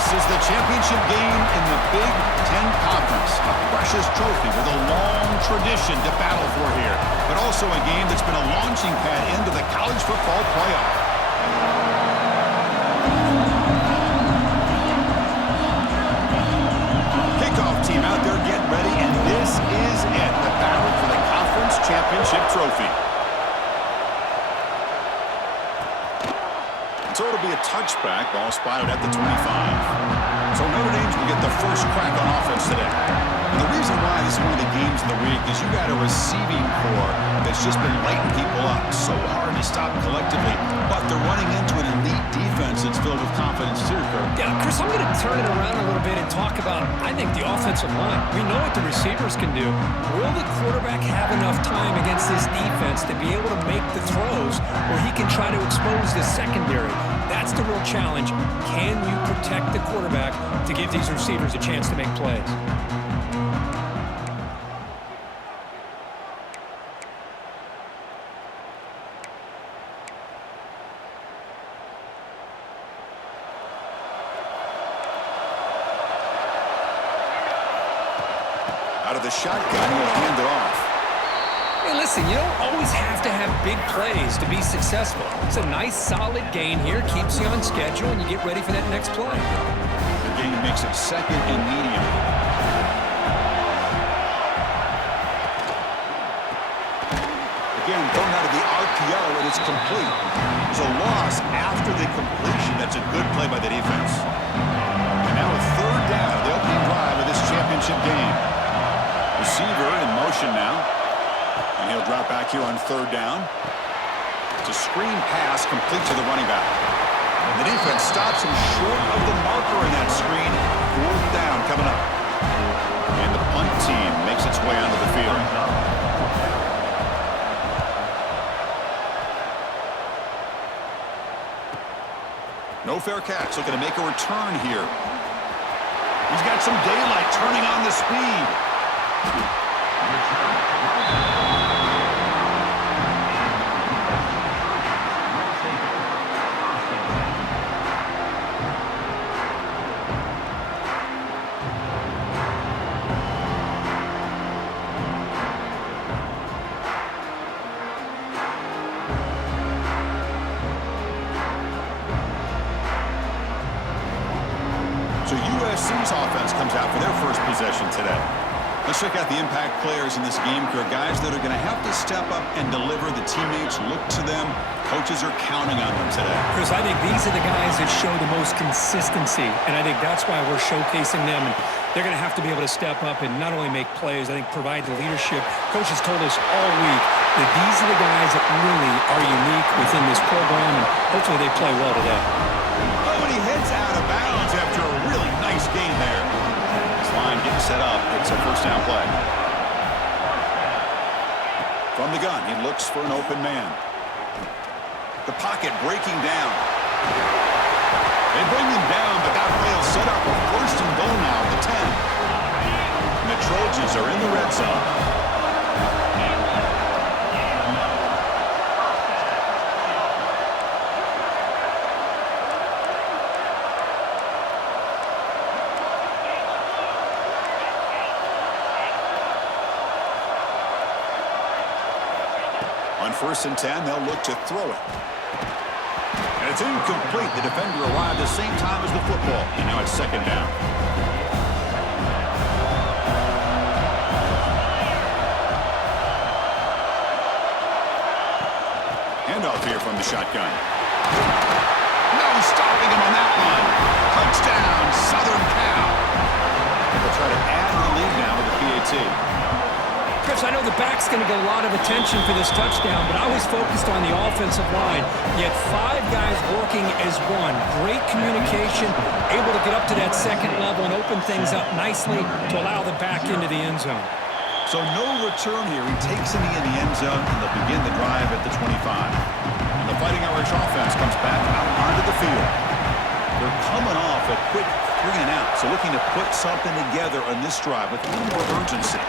This is the championship game in the Big Ten Conference. A precious trophy with a long tradition to battle for here, but also a game that's been a launching pad into the college football playoff. Kickoff team out there getting ready, and this is it, the battle for the conference championship trophy. So it'll be a touchback, ball spotted at the 25. So Notre Dame will get the first crack on offense today. And the reason why this is one of the games of the week is you got a receiving core that's just been lighting people up. So hard to stop collectively, but they're running into an elite defense that's filled with confidence too, Kurt. Yeah, Chris, I'm going to turn it around a little bit and talk about, I think, the offensive line. We know what the receivers can do. Will the quarterback have enough time against this defense to be able to make the throws where he can try to expose the secondary? That's the real challenge. Can you protect the quarterback to give these receivers a chance to make plays? Out of the shotgun, he'll hand it off. Hey, listen, you don't always have to have big plays to be successful. It's a nice, solid gain here, keeps you on schedule, and you get ready for that next play. The gain makes it second and medium. Again, thrown out of the RPO, and it's complete. There's a loss after the completion. That's a good play by the defense. And now a third down, the opening drive of this championship game. Receiver in motion now. And he'll drop back here on third down. It's a screen pass complete to the running back. And the defense stops him short of the marker in that screen. Fourth down coming up. And the punt team makes its way onto the field. No fair catch. Looking to make a return here. He's got some daylight turning on the speed. So USC's offense comes out for their first possession today. Let's check out the impact players in this game, guys that are going to have to step up and deliver. The teammates look to them. Coaches are counting on them today. Chris, I think these are the guys that show the most consistency, and I think that's why we're showcasing them. And they're going to have to be able to step up and not only make plays, I think provide the leadership. Coach has told us all week that these are the guys that really are unique within this program, and hopefully they play well today. Oh, and he heads out of bounds after a really nice game there. This line getting set up. It's a first down play. From the gun, he looks for an open man. The pocket breaking down. They bring him down, but that play will set up a first and goal now at the 10. And the Trojans are in the red zone. On first and 10, they'll look to throw it. And it's incomplete. The defender arrived at the same time as the football. And now it's second down. Handoff here from the shotgun. No stopping him on that one. Touchdown, Southern Cal. They'll try to add the lead now with the PAT. Chris, I know the back's going to get a lot of attention for this touchdown, but I was focused on the offensive line. You had 5 guys working as one. Great communication, able to get up to that second level and open things up nicely to allow the back into the end zone. So no return here. He takes him in the end zone, and they'll begin the drive at the 25. And the Fighting Irish offense comes back out onto the field. They're coming off a quick 3 and out, so looking to put something together on this drive with a little more urgency.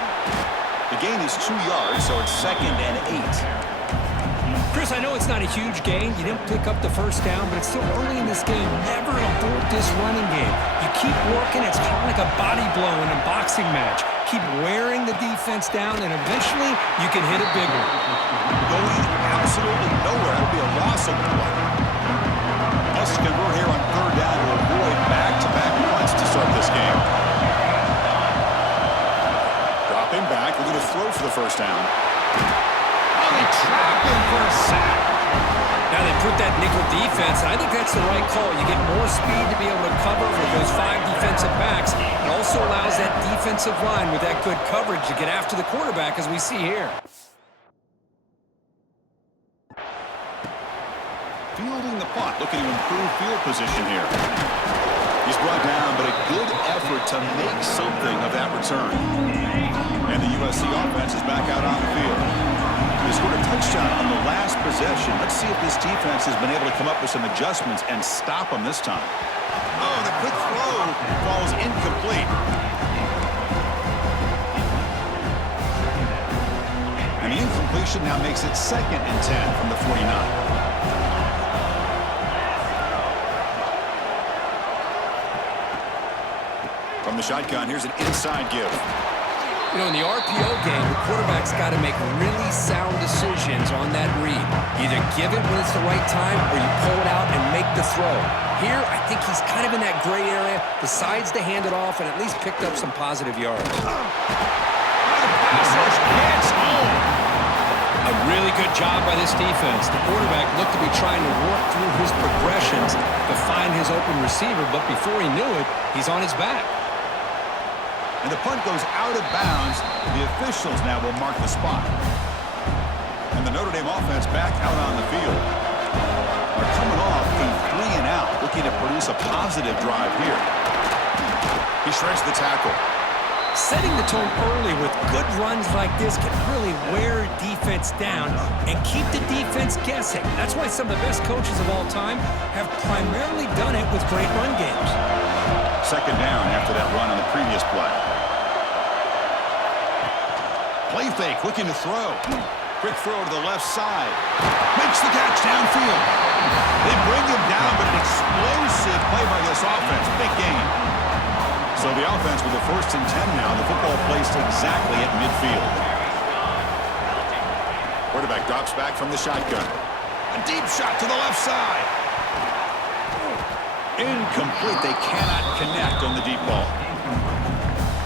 The gain is 2 yards, so it's second and 8. Chris, I know it's not a huge gain. You didn't pick up the first down, but it's still early in this game. Never abort this running game. You keep working. It's kind of like a body blow in a boxing match. Keep wearing the defense down, and eventually you can hit a big one. Going absolutely nowhere. That'll be a loss of play. Must convert here on third down to avoid back-to-back punts to start this game. Dropping back. We're going to throw for the first down. They trap him for a sack. Now they put that nickel defense, and I think that's the right call. You get more speed to be able to cover for those 5 defensive backs. It also allows that defensive line with that good coverage to get after the quarterback, as we see here. Fielding the punt, looking to improve field position here. He's brought down, but a good effort to make something of that return. And the USC offense is back out on the field. They scored a touchdown on the last possession. Let's see if this defense has been able to come up with some adjustments and stop them this time. Oh, the quick throw falls incomplete. And the incompletion now makes it 2nd and 10 from the 49. From the shotgun, here's an inside give. You know, in the RPO game, the quarterback's got to make really sound decisions on that read. Either give it when it's the right time or you pull it out and make the throw. Here, I think he's kind of in that gray area, decides to hand it off and at least picked up some positive yards. A really good job by this defense. The quarterback looked to be trying to work through his progressions to find his open receiver, but before he knew it, he's on his back. And the punt goes out of bounds. The officials now will mark the spot. And the Notre Dame offense back out on the field. They're coming off a 3 and out, looking to produce a positive drive here. He shreds the tackle. Setting the tone early with good runs like this can really wear defense down and keep the defense guessing. That's why some of the best coaches of all time have primarily done it with great run games. 2nd down after that run on the previous play. Play fake, looking to throw. Quick throw to the left side. Makes the catch downfield. They bring him down, but an explosive play by this offense. Big gain. So the offense with the 1st and 10 now. The football placed exactly at midfield. Quarterback drops back from the shotgun. A deep shot to the left side. Incomplete. They cannot connect on the deep ball.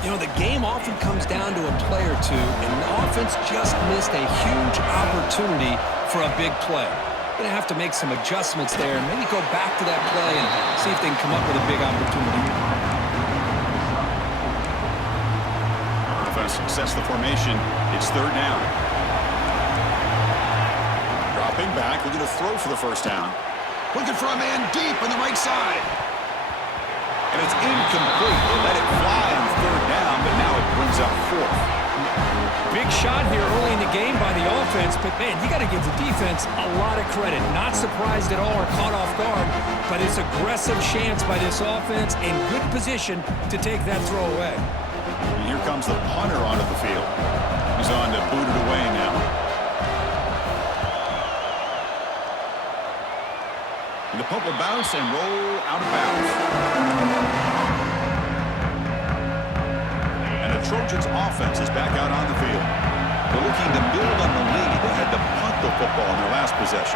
You know, the game often comes down to a play or two, and the offense just missed a huge opportunity for a big play. Going to have to make some adjustments there and maybe go back to that play and see if they can come up with a big opportunity. Offense success the formation. It's 3rd down. Dropping back. We're going to throw for the first down. Looking for a man deep on the right side. And it's incomplete. They let it fly on 3rd down, but now it brings up 4th. Big shot here early in the game by the offense, but man, you got to give the defense a lot of credit. Not surprised at all or caught off guard, but it's aggressive chance by this offense in good position to take that throw away. And here comes the punter onto the field. He's on to boot it away now. And the punt will bounce and roll out of bounds. And the Trojans offense is back out on the field. They're looking to build on the lead. They had to punt the football in their last possession.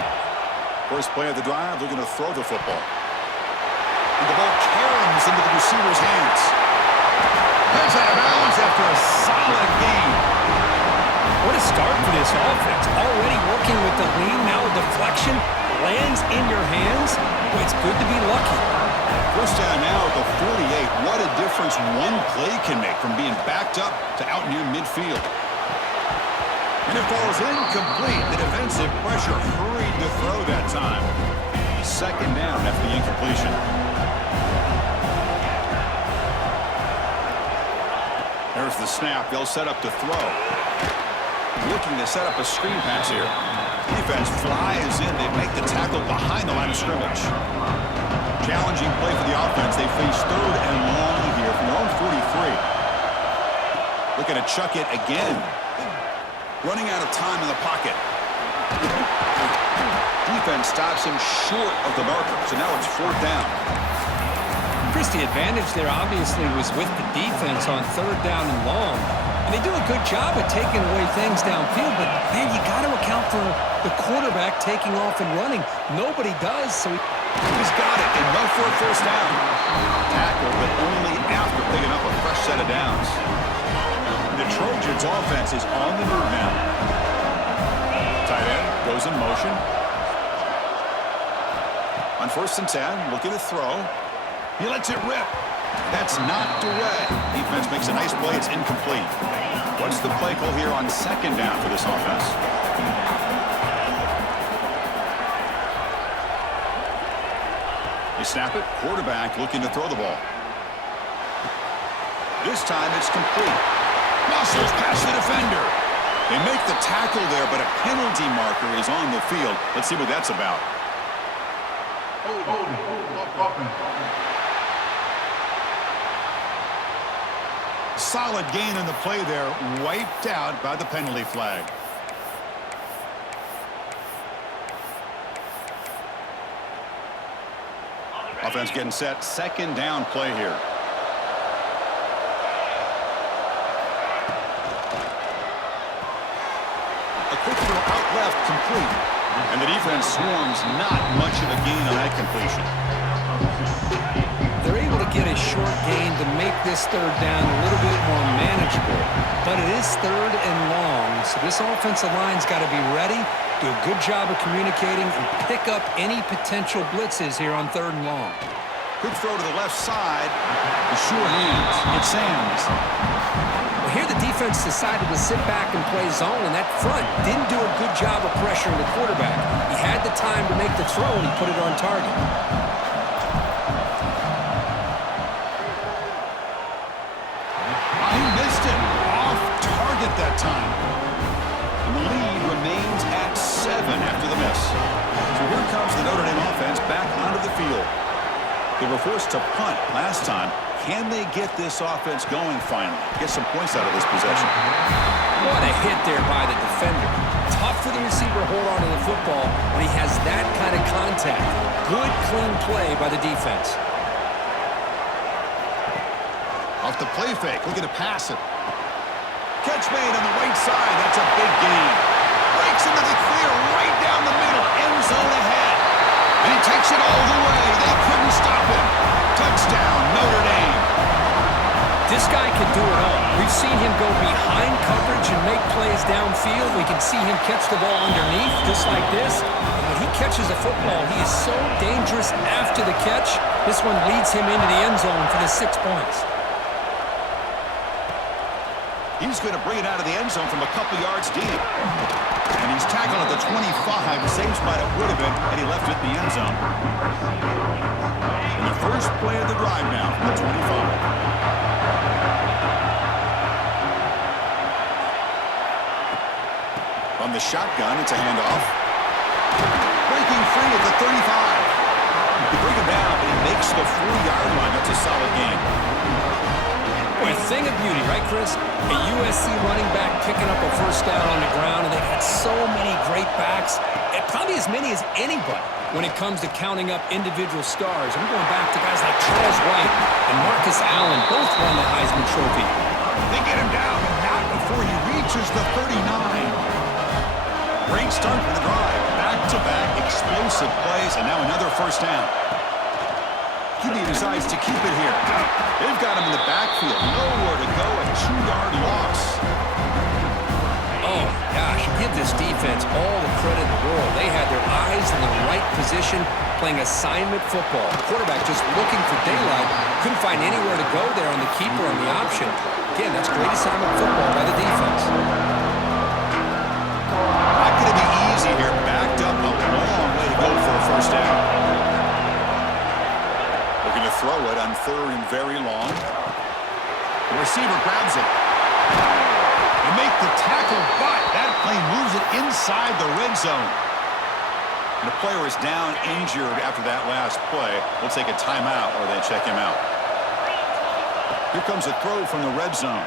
First play of the drive, they're going to throw the football. And the ball caroms into the receiver's hands. Heads out of bounds after a solid game. What a start for this offense. Already working with the lead, now a deflection. Lands in your hands. Boy, it's good to be lucky. First down now at the 48. What a difference one play can make from being backed up to out near midfield. And it falls incomplete. The defensive pressure hurried to throw that time. 2nd down after the incompletion. There's the snap. They'll set up to throw. Looking to set up a screen pass here. Defense flies in. They make the tackle behind the line of scrimmage. Challenging play for the offense. They face 3rd and long here from their own 43. Looking to chuck it again. Running out of time in the pocket. defense stops him short of the marker. So now it's 4th down. Chris, the advantage there obviously was with the defense on 3rd down and long. And they do a good job of taking away things downfield, but, man, you got to account for the quarterback taking off and running. Nobody does, so he's got it, enough for a 1st down. Tackle, but only after picking up a fresh set of downs. The Trojans' offense is on the move now. Tight end goes in motion. On 1st and 10, looking to throw. He lets it rip. That's knocked away. Defense makes a nice play. It's incomplete. What's the play call here on 2nd down for this offense? They snap it. Quarterback looking to throw the ball. This time it's complete. Muscles past the defender. They make the tackle there, but a penalty marker is on the field. Let's see what that's about. Solid gain in the play there, wiped out by the penalty flag. Offense getting set, 2nd down play here. A quick throw out left, complete. And the defense swarms, not much of a gain on that completion. they're able to get a short gain to make this 3rd down a little bit more manageable. But it is 3rd and long, so this offensive line's got to be ready, do a good job of communicating, and pick up any potential blitzes here on 3rd and long. Quick throw to the left side. The sure hands. It's Sands. Well, here the defense decided to sit back and play zone, and that front didn't do a good job of pressuring the quarterback. He had the time to make the throw, and he put it on target. He missed it. Off target that time. And the lead remains at 7 after the miss. So here comes the Notre Dame offense back onto the field. They were forced to punt last time. Can they get this offense going finally? Get some points out of this possession. What a hit there by the defender. Tough for the receiver to hold on to the football when he has that kind of contact. Good, clean play by the defense. Off the play fake, looking to pass it. Catch made on the right side. That's a big gain. Breaks into the clear right down the middle. End zone ahead. And he takes it all the way. They couldn't stop him. Touchdown, Notre Dame. This guy can do it all. We've seen him go behind coverage and make plays downfield. We can see him catch the ball underneath, just like this. And when he catches a football, he is so dangerous after the catch. This one leads him into the end zone for the 6 points. He's going to bring it out of the end zone from a couple yards deep. And he's tackled at the 25. Same spot it would have been had he left it in the end zone. And the first play of the drive now from the 25. From the shotgun, it's a handoff. Breaking free at the 35. They bring him down, but he makes the 4-yard line. That's a solid game. Boy, a thing of beauty, right, Chris? A USC running back picking up a first down on the ground, and they've got so many great backs, and probably as many as anybody when it comes to counting up individual stars. I'm going back to guys like Charles White and Marcus Allen, both won the Heisman Trophy. They get him down, but not before he reaches the 39. Great start for the drive. Back-to-back explosive plays, and now another first down. QB decides to keep it here. They've got him in the backfield. Nowhere to go. A 2-yard loss. Oh, gosh. Give this defense all the credit in the world. They had their eyes in the right position, playing assignment football. The quarterback just looking for daylight. Couldn't find anywhere to go there on the keeper on the option. Again, that's great assignment football by the defense. Not going to be easy here. Backed up a long way to go for a first down. Looking to throw it on 3rd and very long. The receiver grabs it. They make the tackle, but that play moves it inside the red zone. And the player is down injured after that last play. We'll take a timeout or they check him out. Here comes a throw from the red zone.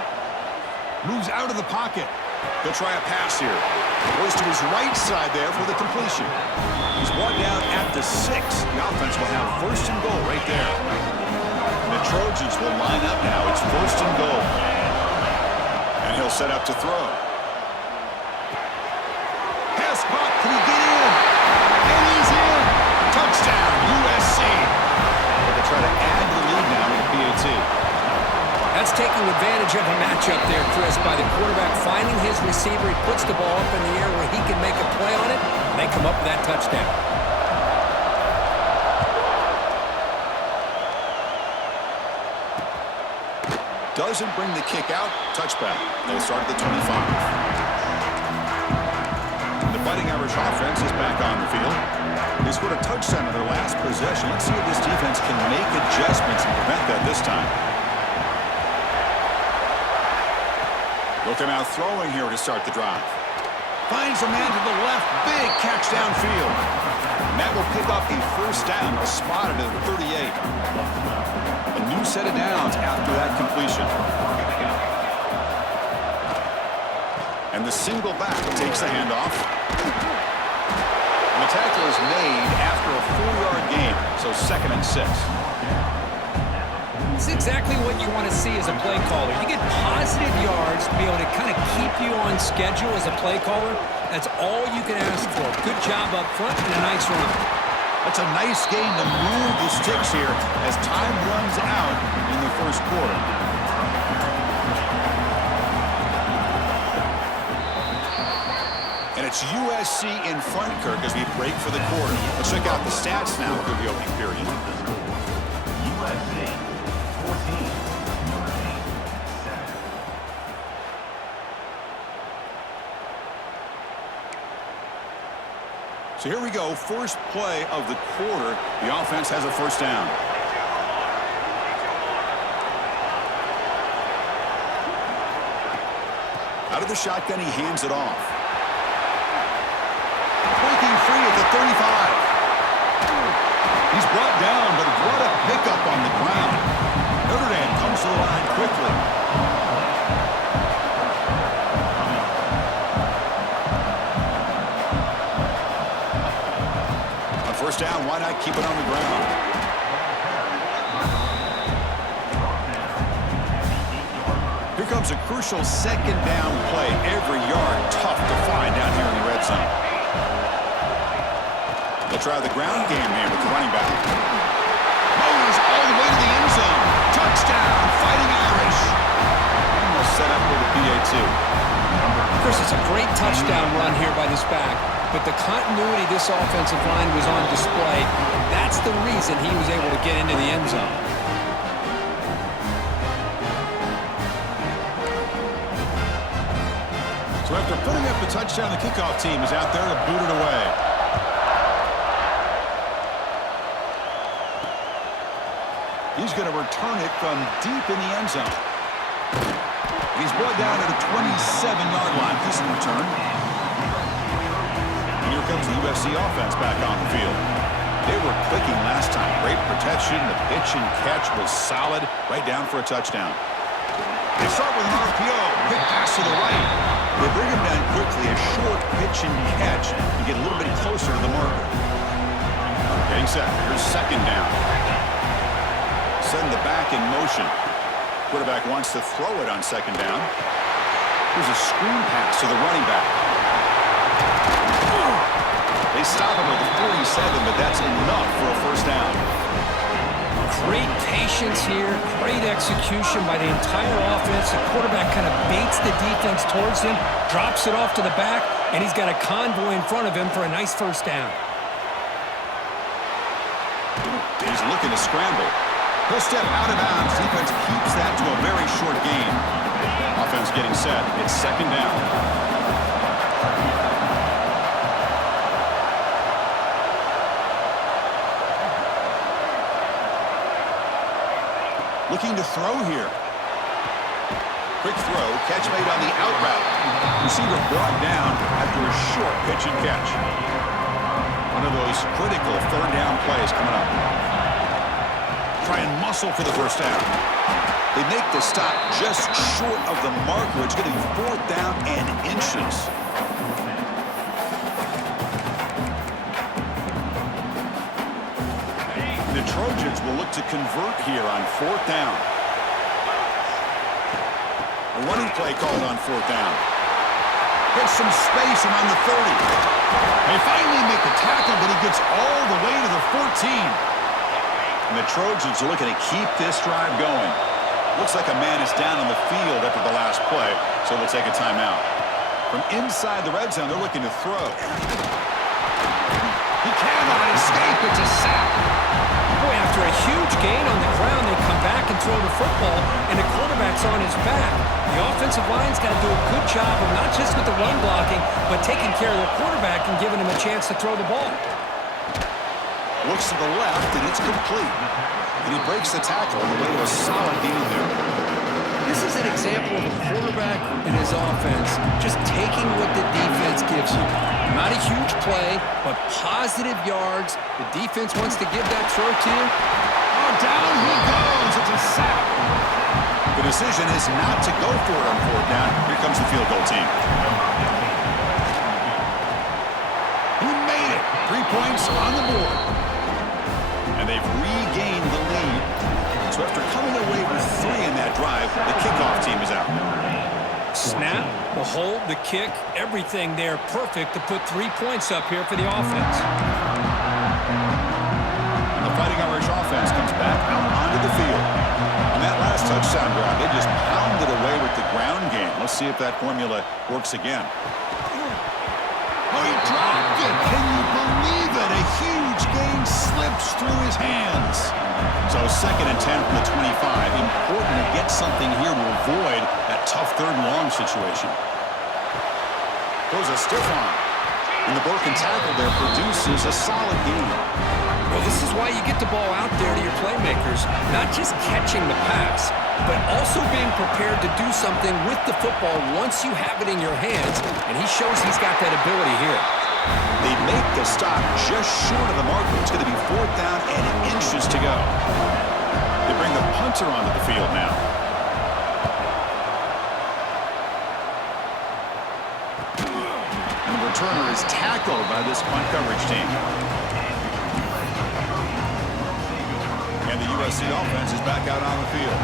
Moves out of the pocket. He'll try a pass here. Goes to his right side there for the completion. He's brought down at the 6. The offense will have first and goal right there. The Trojans will line up now. It's first and goal. And he'll set up to throw. Pass caught. Can he get in? And he's in. Touchdown, USC. They'll try to add to the lead now with a PAT. That's taking advantage of a matchup there, Chris, by the quarterback finding his receiver. He puts the ball up in the air where he can make a play on it, and they come up with that touchdown. Doesn't bring the kick out. Touchback. They'll start at the 25. The Fighting Irish offense is back on the field. They scored a touchdown in their last possession. Let's see if this defense can make adjustments and prevent that this time. They'll come out throwing here to start the drive. Finds a man to the left. Big catch downfield. And that will pick up a first down. They'll spot it at the 38. A new set of downs after that completion. And the single back takes the handoff. And the tackle is made after a 4-yard gain. So 2nd and 6. It's exactly what you want to see as a play caller. You get positive yards to be able to kind of keep you on schedule as a play caller. That's all you can ask for. Good job up front and a nice run. That's a nice gain to move the sticks here as time runs out in the first quarter. And it's USC in front, Kirk, as we break for the quarter. Let's check out the stats now for the opening period. USC 14. So here we go, first play of the quarter. The offense has a first down. Out of the shotgun, he hands it off. Breaking free at the 35. He's brought down, but what a pickup on the ground. Notre Dame comes to the line quickly. First down, why not keep it on the ground? Here comes a crucial second down play. Every yard tough to find down here in the red zone. They'll try the ground game here with the running back. Moves all the way to the end zone. Touchdown, Fighting Irish. And they'll set up with a PA2. Chris, it's a great touchdown run here by this back. But the continuity this offensive line was on display. That's the reason he was able to get into the end zone. So after putting up the touchdown, the kickoff team is out there to boot it away. He's going to return it from deep in the end zone. He's brought down at a 27-yard line. Decent return. Here comes the USC offense back on the field. They were clicking last time. Great protection. The pitch and catch was solid. Right down for a touchdown. They start with an RPO. Quick pass to the right. They bring him down quickly. A short pitch and catch to get a little bit closer to the marker. Getting set. Here's second down. Send the back in motion. Quarterback wants to throw it on second down. Here's a screen pass to the running back. They stop him at the 47, but that's enough for a first down. Great patience here, great execution by the entire offense. The quarterback kind of baits the defense towards him, drops it off to the back, and he's got a convoy in front of him for a nice first down. He's looking to scramble. He'll step out of bounds. Defense keeps that to a very short gain. Offense getting set. It's second down. Looking to throw here. Quick throw, catch made on the out route. Receiver brought down after a short pitch and catch. One of those critical third down plays coming up. try and muscle for the first down. They make the stop just short of the marker. It's going to be 4th down and inches. The Trojans will look to convert here on 4th down. A running play called on 4th down. Gets some space around the 30. They finally make the tackle, but he gets all the way to the 14. And the Trojans are looking to keep this drive going. Looks like a man is down on the field after the last play, so they'll take a timeout. From inside the red zone, they're looking to throw. He cannot escape. It's a sack. Boy, after a huge gain on the ground, they come back and throw the football, and the quarterback's on his back. The offensive line's got to do a good job of not just with the run blocking, but taking care of the quarterback and giving him a chance to throw the ball. Looks to the left, and it's complete. And he breaks the tackle on the way to a solid gain there. This is an example of a quarterback and his offense just taking what the defense gives you. Not a huge play, but positive yards. The defense wants to give that throw to you. Oh, down he goes. It's a sack. The decision is not to go for it on 4th down. Here comes the field goal team. He made it. 3 points on the board. And they've regained the lead. So after coming away with 3 in that drive, the kickoff team is out. Snap, the hold, the kick, everything there perfect to put 3 points up here for the offense. And the Fighting Irish offense comes back out onto the field. On that last touchdown drive, they just pounded away with the ground game. Let's see if that formula works again. Oh, he dropped it. Can you believe it? A huge gain slips through his hands. So 2nd and 10 from the 25. Important to get something here to avoid that tough 3rd and long situation. Throws a stiff arm. And the broken tackle there produces a solid gain. Well, this is why you get the ball out there to your playmakers. Not just catching the pass, but also being prepared to do something with the football once you have it in your hands. And he shows he's got that ability here. They make the stop just short of the marker. It's going to be 4th down and inches to go. They bring the punter onto the field now. And the returner is tackled by this punt coverage team. And the USC offense is back out on the field,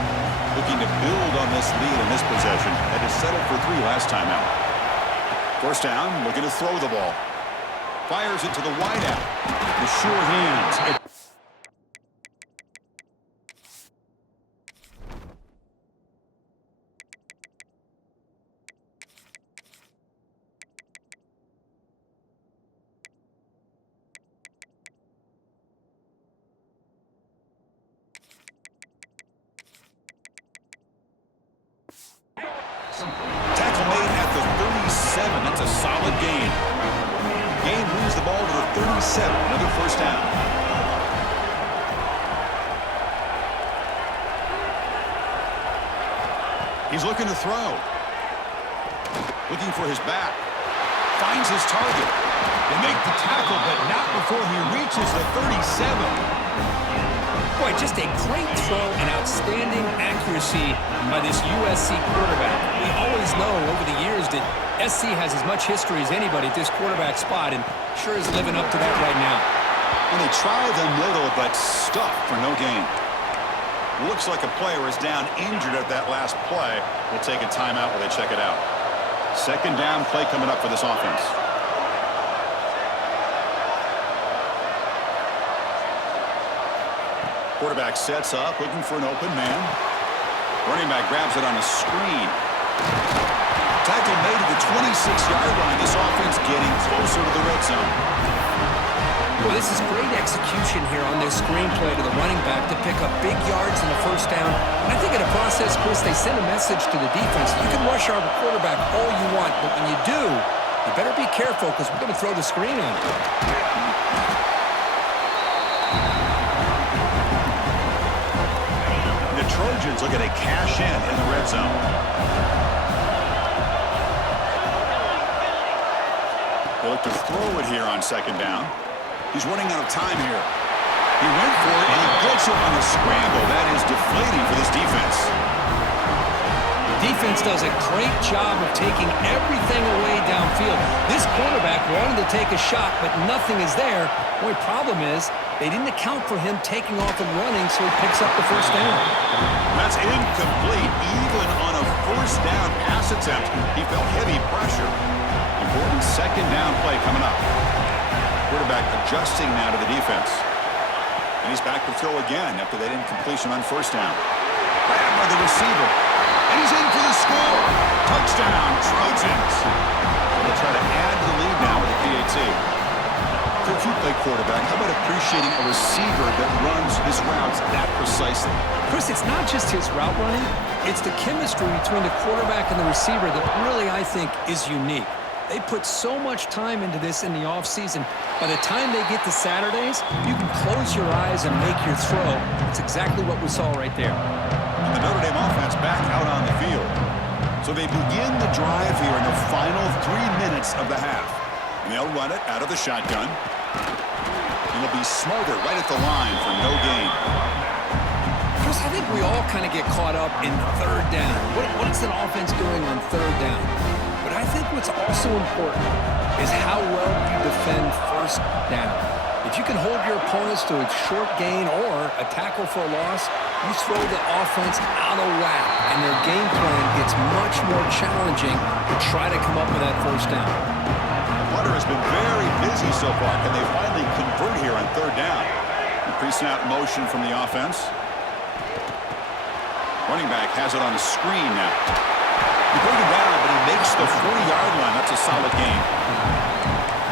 looking to build on this lead in this possession. Had to settle for 3 last time out. 1st down, looking to throw the ball. Fires it to the wideout. The sure hands. Tackle made at the 37. That's a solid gain. Gain moves the ball to the 37. Another 1st down. He's looking to throw. Looking for his back. Finds his target. They make the tackle, but not before he reaches the 37. Boy, just a great throw and outstanding accuracy by this USC quarterback. We always know over the years that SC has as much history as anybody at this quarterback spot, and sure is living up to that right now. And they try the middle, but stuck for no gain. Looks like a player is down injured at that last play. We'll take a timeout while they check it out. 2nd down play coming up for this offense. Quarterback sets up, looking for an open man. Running back grabs it on a screen. Tackle made to the 26-yard line. This offense getting closer to the red zone. Well, this is great execution here on this screenplay to the running back to pick up big yards in the 1st down. And I think in the process, Chris, they send a message to the defense. You can rush our quarterback all you want, but when you do, you better be careful because we're going to throw the screen on you. The Trojans look at a cash in the red zone. They look to throw it here on 2nd down. He's running out of time here. He went for it, and he gets it on the scramble. That is deflating for this defense. Defense does a great job of taking everything away downfield. This quarterback wanted to take a shot, but nothing is there. The only problem is they didn't account for him taking off and running, so he picks up the first down. That's incomplete. Even on a first down pass attempt, he felt heavy pressure. Important second down play coming up. Quarterback adjusting now to the defense. And he's back to throw again after that incompletion on first down. Grabbed by the receiver. And he's in for the score. Touchdown, Trojans. They'll try to add to the lead now with the PAT. Coach, you play quarterback. How about appreciating a receiver that runs his routes that precisely? Chris, it's not just his route running. It's the chemistry between the quarterback and the receiver that really, I think, is unique. They put so much time into this in the offseason. By the time they get to Saturdays, you can close your eyes and make your throw. It's exactly what we saw right there. And the Notre Dame offense back out on the field. So they begin the drive here in the final 3 minutes of the half. And they'll run it out of the shotgun. And it'll be Smarter right at the line for no gain. Chris, I think we all kind of get caught up in third down. What is an offense doing on third down? But I think what's also important is how well you defend first down. If you can hold your opponents to a short gain or a tackle for a loss, you throw the offense out of whack, and their game plan gets much more challenging to try to come up with that first down. Notre has been very busy so far. Can they finally convert here on third down? Pre-snap motion from the offense. Running back has it on the screen now. He brings it down, but he makes the 40-yard line. That's a solid gain.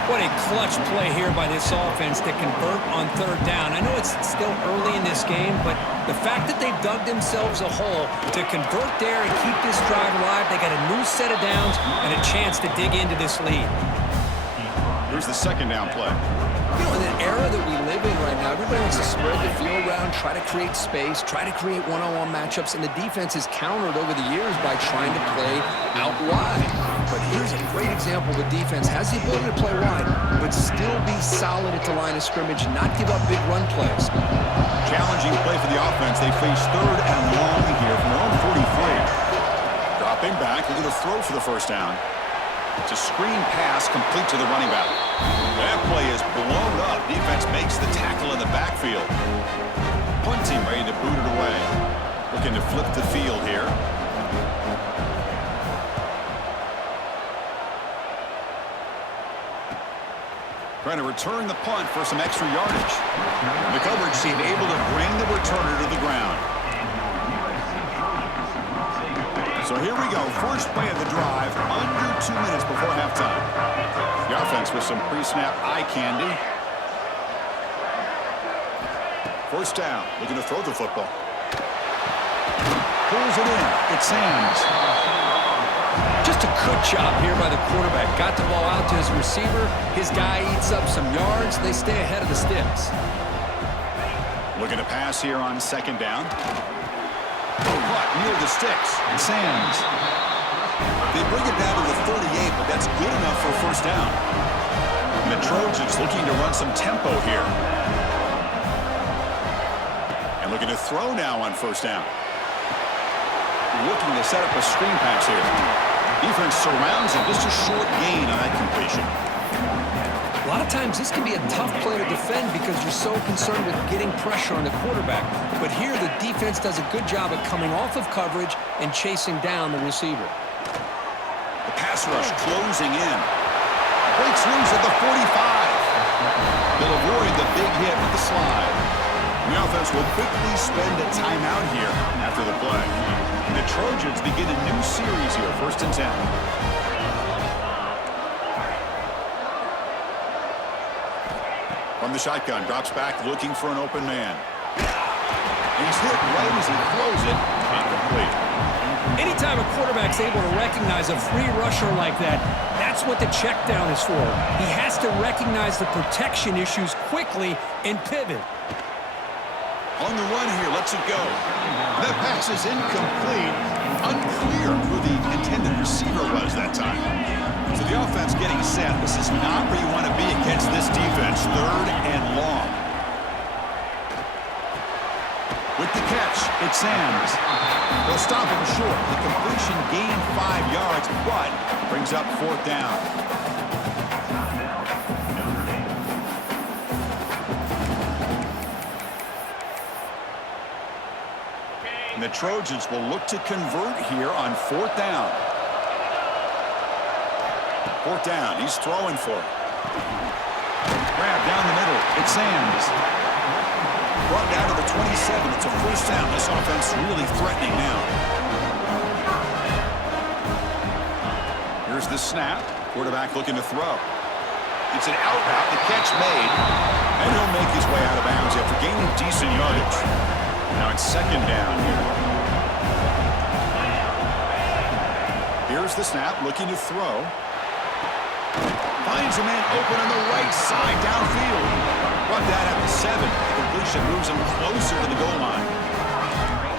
What a clutch play here by this offense to convert on third down. I know it's still early in this game, but the fact that they've dug themselves a hole to convert there and keep this drive alive, they got a new set of downs and a chance to dig into this lead. Here's the second down play. You know, in an era that we live in right now, everybody wants to spread the field around, try to create space, try to create one-on-one matchups, and the defense is countered over the years by trying to play out wide. But here's a great example. The defense has the ability to play wide, but still be solid at the line of scrimmage and not give up big run plays. Challenging play for the offense. They face third and long here from their own 43. Dropping back, looking to throw for the first down. It's a screen pass complete to the running back. That play is blown up. Defense makes the tackle in the backfield. Punt team ready to boot it away. Looking to flip the field here. Trying to return the punt for some extra yardage. The coverage team able to bring the returner to the ground. So here we go. First play of the drive, under 2 minutes before halftime. The offense with some pre-snap eye candy. First down, looking to throw the football. Pulls it in. It's Sands. Just a good job here by the quarterback. Got the ball out to his receiver. His guy eats up some yards. They stay ahead of the sticks. Looking to pass here on second down. Caught near the sticks. Sands. They bring it down to the 38, but that's good enough for a first down. And the Trojans looking to run some tempo here. And looking to throw now on first down. Looking to set up a screen pass here. Defense surrounds him. Just a short gain on that completion. A lot of times this can be a tough play to defend because you're so concerned with getting pressure on the quarterback. But here the defense does a good job of coming off of coverage and chasing down the receiver. The pass rush closing in. Breaks loose at the 45. They'll avoid the big hit with the slide. The offense will quickly spend a timeout here after the play. The Trojans begin a new series here, 1st and 10. From the shotgun, drops back looking for an open man. He's hit right as he throws it. Incomplete. Anytime a quarterback's able to recognize a free rusher like that, that's what the check down is for. He has to recognize the protection issues quickly and pivot. On the run here, lets it go. That pass is incomplete. Unclear who the intended receiver was that time. So the offense getting set. This is not where you want to be against this defense. 3rd and long. With the catch, it's Sands. They'll stop him short. The completion gained 5 yards, but brings up 4th down. And the Trojans will look to convert here on 4th down. 4th down, he's throwing for it. Grab down the middle, it's Sands. Brought down to the 27. It's a 1st down. This offense really threatening now. Here's the snap. Quarterback looking to throw. It's an out route. The catch made. And he'll make his way out of bounds after gaining decent yardage. Now it's 2nd down here. Here's the snap. Looking to throw. Finds a man open on the right side downfield. Brought down at the 7. The completion moves him closer to the goal line.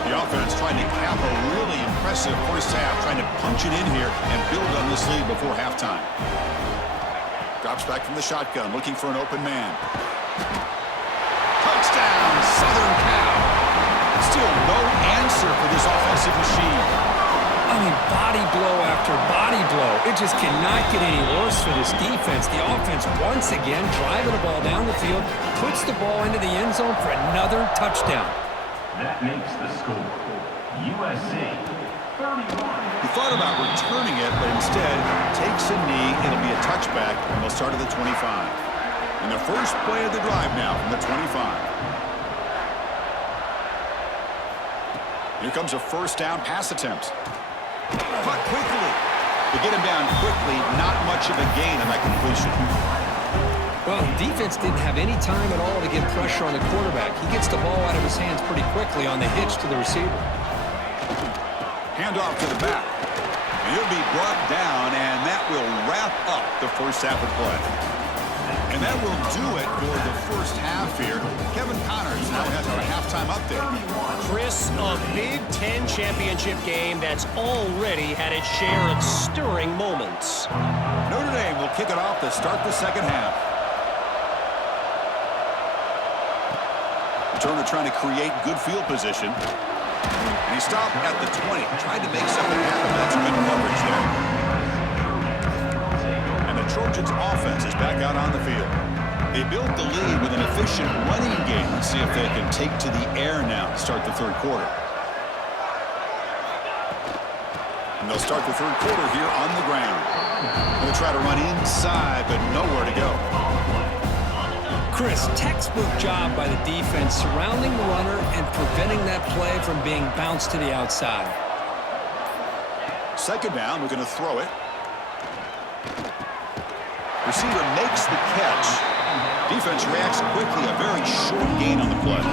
The offense trying to cap a really impressive 1st half, trying to punch it in here and build on this lead before halftime. Drops back from the shotgun, looking for an open man. Touchdown, Southern Cal. Still no answer for this offensive machine. I mean, body blow after body blow. It just cannot get any worse for this defense. The offense, once again, driving the ball down the field, puts the ball into the end zone for another touchdown. That makes the score USC 31. He thought about returning it, but instead takes a knee. It'll be a touchback, and they'll start at the 25. And the first play of the drive now from the 25. Here comes a 1st down pass attempt. Caught quickly. To get him down quickly, not much of a gain on that completion. Well, defense didn't have any time at all to get pressure on the quarterback. He gets the ball out of his hands pretty quickly on the hitch to the receiver. Handoff to the back. And he'll be brought down, and that will wrap up the 1st half of play. And that will do it for the 1st half here. Kevin Connors now has our halftime update. Chris, a Big Ten championship game that's already had its share of stirring moments. Notre Dame will kick it off to start the 2nd half. Turner trying to create good field position. And he stopped at the 20. Tried to make something happen. That's good coverage there. And the Trojans offense is back out on the field. They built the lead with an efficient running game. Let's see if they can take to the air now to start the 3rd quarter. And they'll start the 3rd quarter here on the ground. They'll try to run inside, but nowhere to go. Chris, textbook job by the defense surrounding the runner and preventing that play from being bounced to the outside. 2nd down, we're going to throw it. Receiver makes the catch. Defense reacts quickly, a very short gain on the play.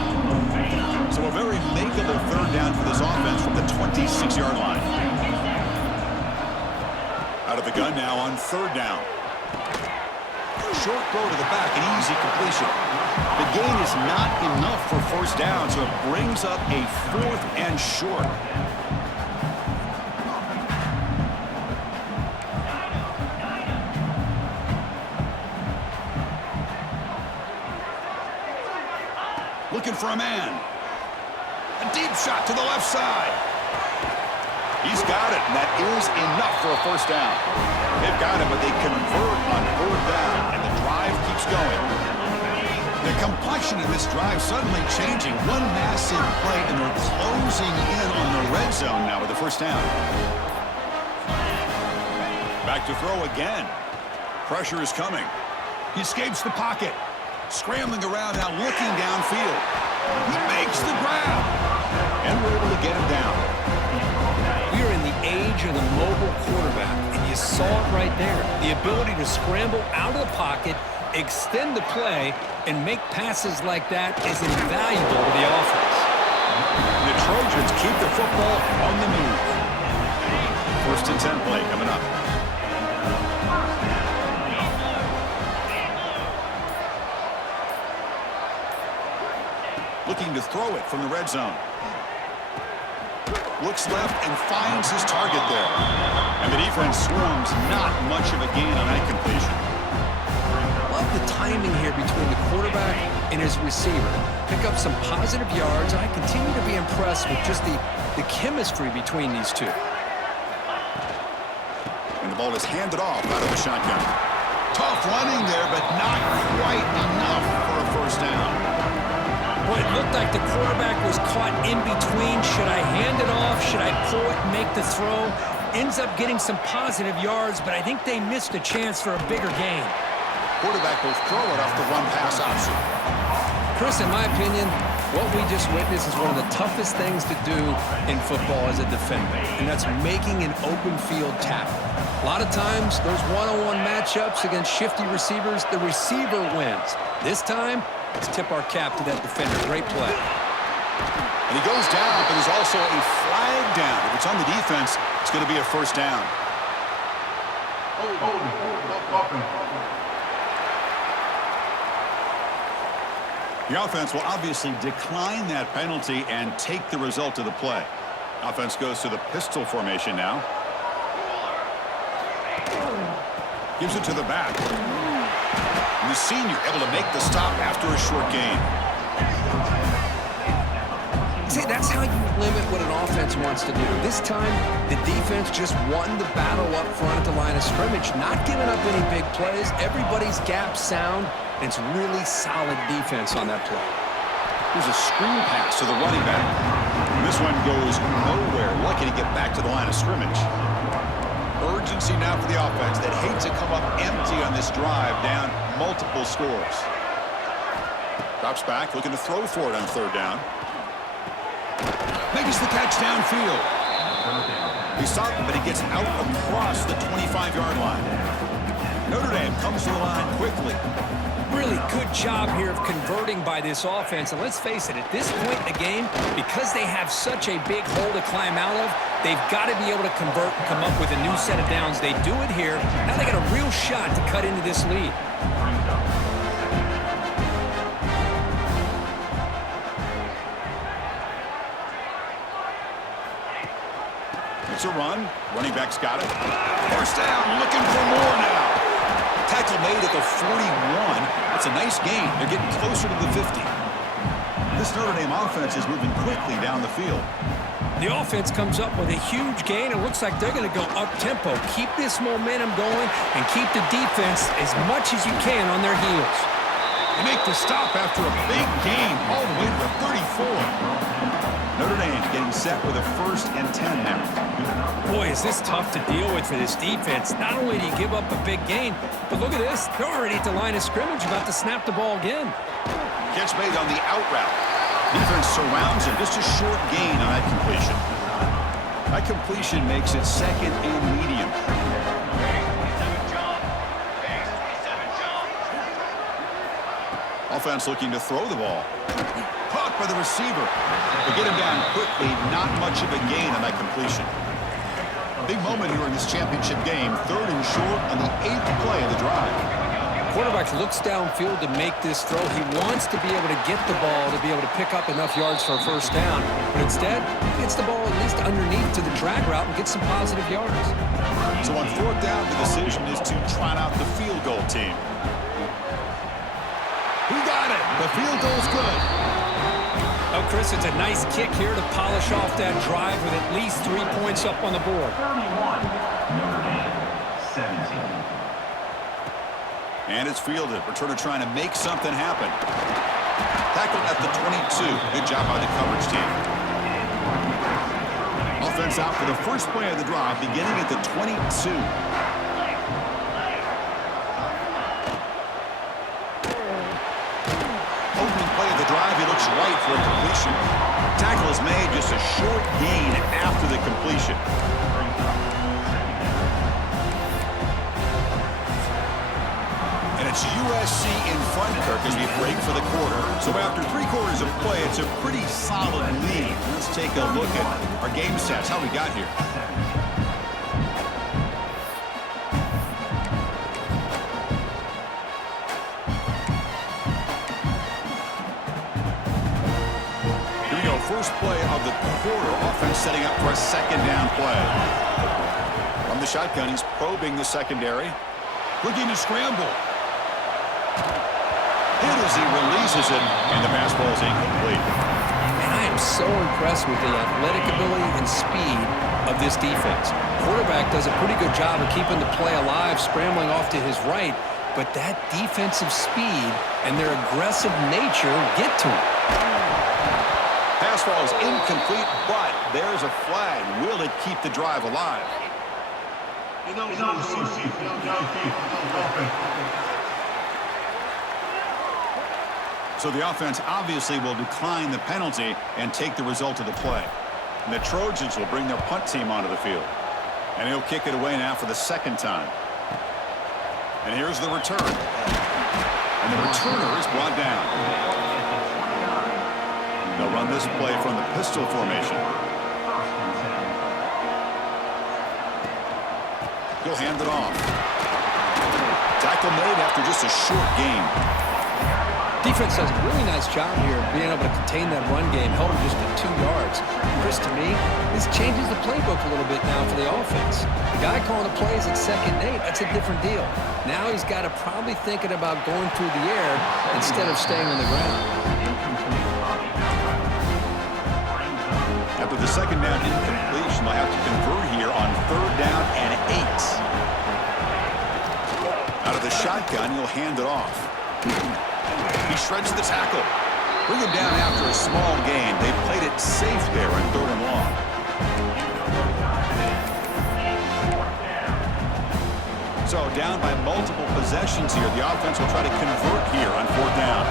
So a very makeable 3rd down for this offense from the 26-yard line. Out of the gun now on 3rd down. Short throw to the back, an easy completion. The gain is not enough for 1st down, so it brings up a 4th and short. Looking for a man. A deep shot to the left side. He's got it, and that is enough for a 1st down. They've got it, but they convert on 4th down, and the drive keeps going. The complexion of this drive suddenly changing. One massive play, and they're closing in on the red zone now with the 1st down. Back to throw again. Pressure is coming. He escapes the pocket. Scrambling around now, looking downfield. He makes the grab. And we're able to get him down. We are in the age of the mobile quarterback, and you saw it right there. The ability to scramble out of the pocket, extend the play, and make passes like that is invaluable to the offense. The Trojans keep the football on the move. 1st and 10 play coming up. Looking to throw it from the red zone. Looks left and finds his target there. And the defense swarms, not much of a gain on that completion. Love the timing here between the quarterback and his receiver. Pick up some positive yards, and I continue to be impressed with just the chemistry between these two. And the ball is handed off out of the shotgun. Tough running there, but not quite enough for a first down. Boy, it looked like the quarterback was caught in between. Should I hand it off? Should I pull it and make the throw? Ends up getting some positive yards, but I think they missed a chance for a bigger gain. Quarterback will throw it off the one-pass option. Chris, in my opinion, what we just witnessed is one of the toughest things to do in football as a defender, and that's making an open field tackle. A lot of times, those one-on-one matchups against shifty receivers, the receiver wins. This time, let's tip our cap to that defender. Great play. And he goes down, but there's also a flag down. If it's on the defense, it's going to be a first down. The offense will obviously decline that penalty and take the result of the play. Offense goes to the pistol formation now. Gives it to the back. And the senior able to make the stop after a short gain. See, that's how you limit what an offense wants to do. This time, the defense just won the battle up front at the line of scrimmage, not giving up any big plays. Everybody's gap sound, and it's really solid defense on that play. Here's a screen pass to the running back. And this one goes nowhere. Lucky to get back to the line of scrimmage. Urgency now for the offense that hates to come up empty on this drive, down multiple scores. Drops back, looking to throw for it on third down. Makes the catch downfield. He stopped, but he gets out across the 25-yard line. Notre Dame comes to the line quickly. Really good job here of converting by this offense. And let's face it, at this point in the game, because they have such a big hole to climb out of, they've got to be able to convert and come up with a new set of downs. They do it here. Now they got a real shot to cut into this lead. It's a run. Running back's got it. First down, looking for more now. Tackle made at the 41. It's a nice gain. They're getting closer to the 50. This Notre Dame offense is moving quickly down the field. The offense comes up with a huge gain. It looks like they're going to go up-tempo. Keep this momentum going and keep the defense as much as you can on their heels. They make the stop after a big gain all the way to the 34. Notre Dame getting set with a 1st and 10 now. Boy, is this tough to deal with for this defense. Not only do you give up a big gain, but look at this. They're already at the line of scrimmage, about to snap the ball again. Catch made on the out route. Defense surrounds him. Just a short gain on that completion. That completion makes it 2nd and medium. Offense looking to throw the ball. Caught by the receiver. They get him down quickly. Not much of a gain on that completion. A big moment here in this championship game. 3rd and short on the 8th play of the drive. Quarterback looks downfield to make this throw. He wants to be able to get the ball to be able to pick up enough yards for a first down. But instead, he gets the ball at least underneath to the drag route and gets some positive yards. So on 4th down, the decision is to trot out the field goal team. He got it. The field goal's good. Oh, Chris, it's a nice kick here to polish off that drive with at least 3 points up on the board. 31, Notre Dame, 17. And it's fielded. Returner trying to make something happen. Tackled at the 22. Good job by the coverage team. Offense out for the first play of the drive, beginning at the 22. Opening play of the drive, he looks right for a completion. Tackle is made, just a short gain after the completion. And it's USC in front, Kirk, as we break for the quarter. So after 3 quarters of play, it's a pretty solid lead. Let's take a look at our game stats, how we got here. Here we go, first play of the quarter. Offense setting up for a 2nd down play. From the shotgun, he's probing the secondary. Looking to scramble. Hit as he releases it, and the pass ball is incomplete. And I am so impressed with the athletic ability and speed of this defense. Quarterback does a pretty good job of keeping the play alive, scrambling off to his right, but that defensive speed and their aggressive nature get to him. Pass ball is incomplete, but there's a flag. Will it keep the drive alive? So the offense obviously will decline the penalty and take the result of the play. And the Trojans will bring their punt team onto the field. And he'll kick it away now for the second time. And here's the return. And the returner is brought down. They'll run this play from the pistol formation. He'll hand it off. Tackle made after just a short gain. Defense does a really nice job here of being able to contain that run game, held him just to 2 yards. Chris, to me, this changes the playbook a little bit now for the offense. The guy calling the plays at 2nd and 8, that's a different deal. Now he's got to probably thinking about going through the air instead of staying on the ground. After the second down incompletion, they'll have to convert here on 3rd down and 8. Out of the shotgun, he'll hand it off. He shreds the tackle. Bring him down after a small gain. They played it safe there on 3rd and long. So down by multiple possessions here. The offense will try to convert here on 4th down.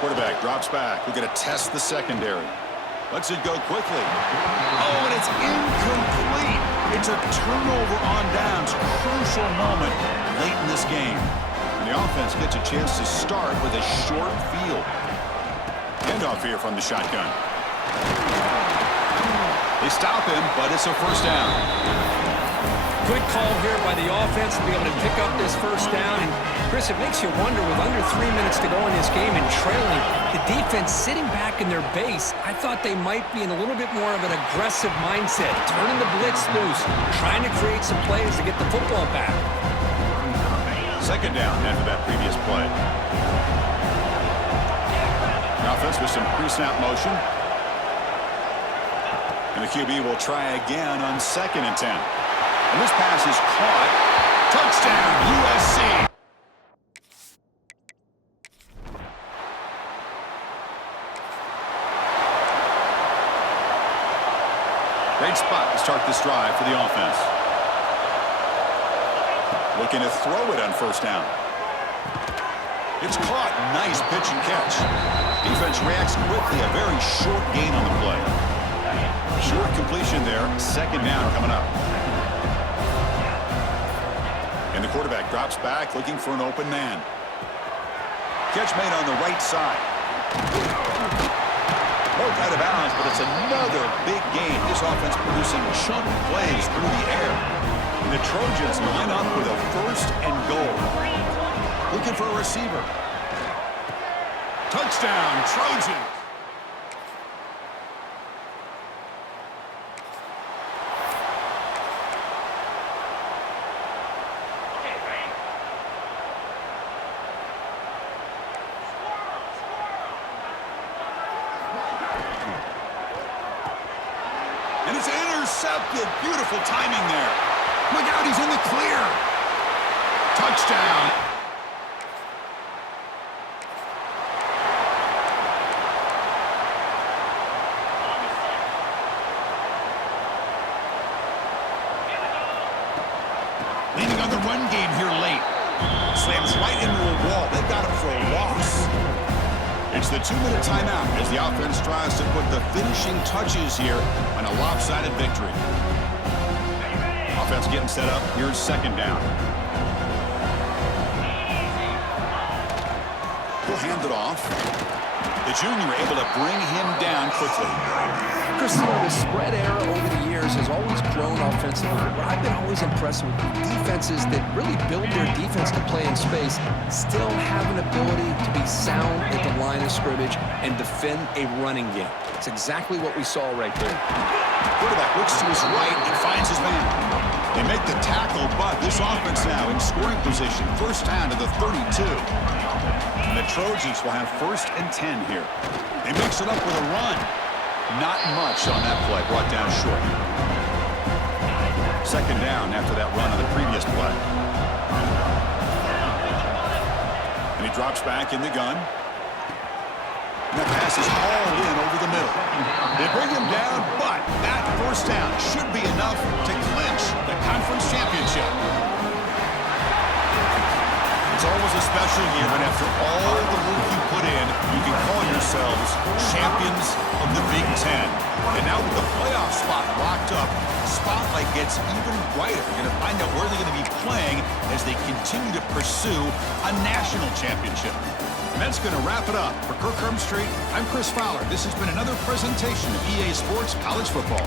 Quarterback drops back. We're going to test the secondary. Lets it go quickly. Oh, and it's incomplete. It's a turnover on downs. Crucial moment late in this game. And the offense gets a chance to start with a short field. Handoff here from the shotgun. They stop him, but it's a 1st down. Good call here by the offense to be able to pick up this 1st down. And, Chris, it makes you wonder, with under 3 minutes to go in this game and trailing, the defense sitting back in their base, I thought they might be in a little bit more of an aggressive mindset, turning the blitz loose, trying to create some plays to get the football back. 2nd down after that previous play. The offense with some pre-snap motion. And the QB will try again on 2nd and 10. And this pass is caught. Touchdown, USC. Great spot to start this drive for the offense. Looking to throw it on 1st down. It's caught. Nice pitch and catch. Defense reacts quickly. A very short gain on the play. Short completion there. 2nd down coming up. And the quarterback drops back looking for an open man. Catch made on the right side. Broke out of bounds, but it's another big gain. This offense producing chunk plays through the air. And the Trojans line up with a 1st and goal. Looking for a receiver. Touchdown, Trojan. And it's intercepted. Beautiful timing there. Look out, he's in the clear. Touchdown. Leaning on the run game here late. Slams right into a wall. They've got him for a loss. It's the 2-minute timeout as the offense tries to put the finishing touches here on a lopsided victory. Offense getting set up. Here's 2nd down. He'll hand it off. The junior able to bring him down quickly. Chris, the spread era over the years has always grown offensively. What I've been always impressed with defenses that really build their defense to play in space still have an ability to be sound at the line of scrimmage and defend a running game. It's exactly what we saw right there. Quarterback looks to his right and finds his man. They make the tackle, but this offense now in scoring position. First down to the 32. And the Trojans will have 1st and 10 here. They mix it up with a run. Not much on that play, brought down short. 2nd down after that run on the previous play. And he drops back in the gun. And that pass is hauled in over the middle. They bring him down, but that 1st down should be enough to clinch the conference championship. It's always a special year, and after all the work you put in, you can call yourselves champions of the Big Ten. And now with the playoff spot locked up, the spotlight gets even brighter. You're going to find out where they're going to be playing as they continue to pursue a national championship. And that's going to wrap it up. For Kirk Street, I'm Chris Fowler. This has been another presentation of EA Sports College Football.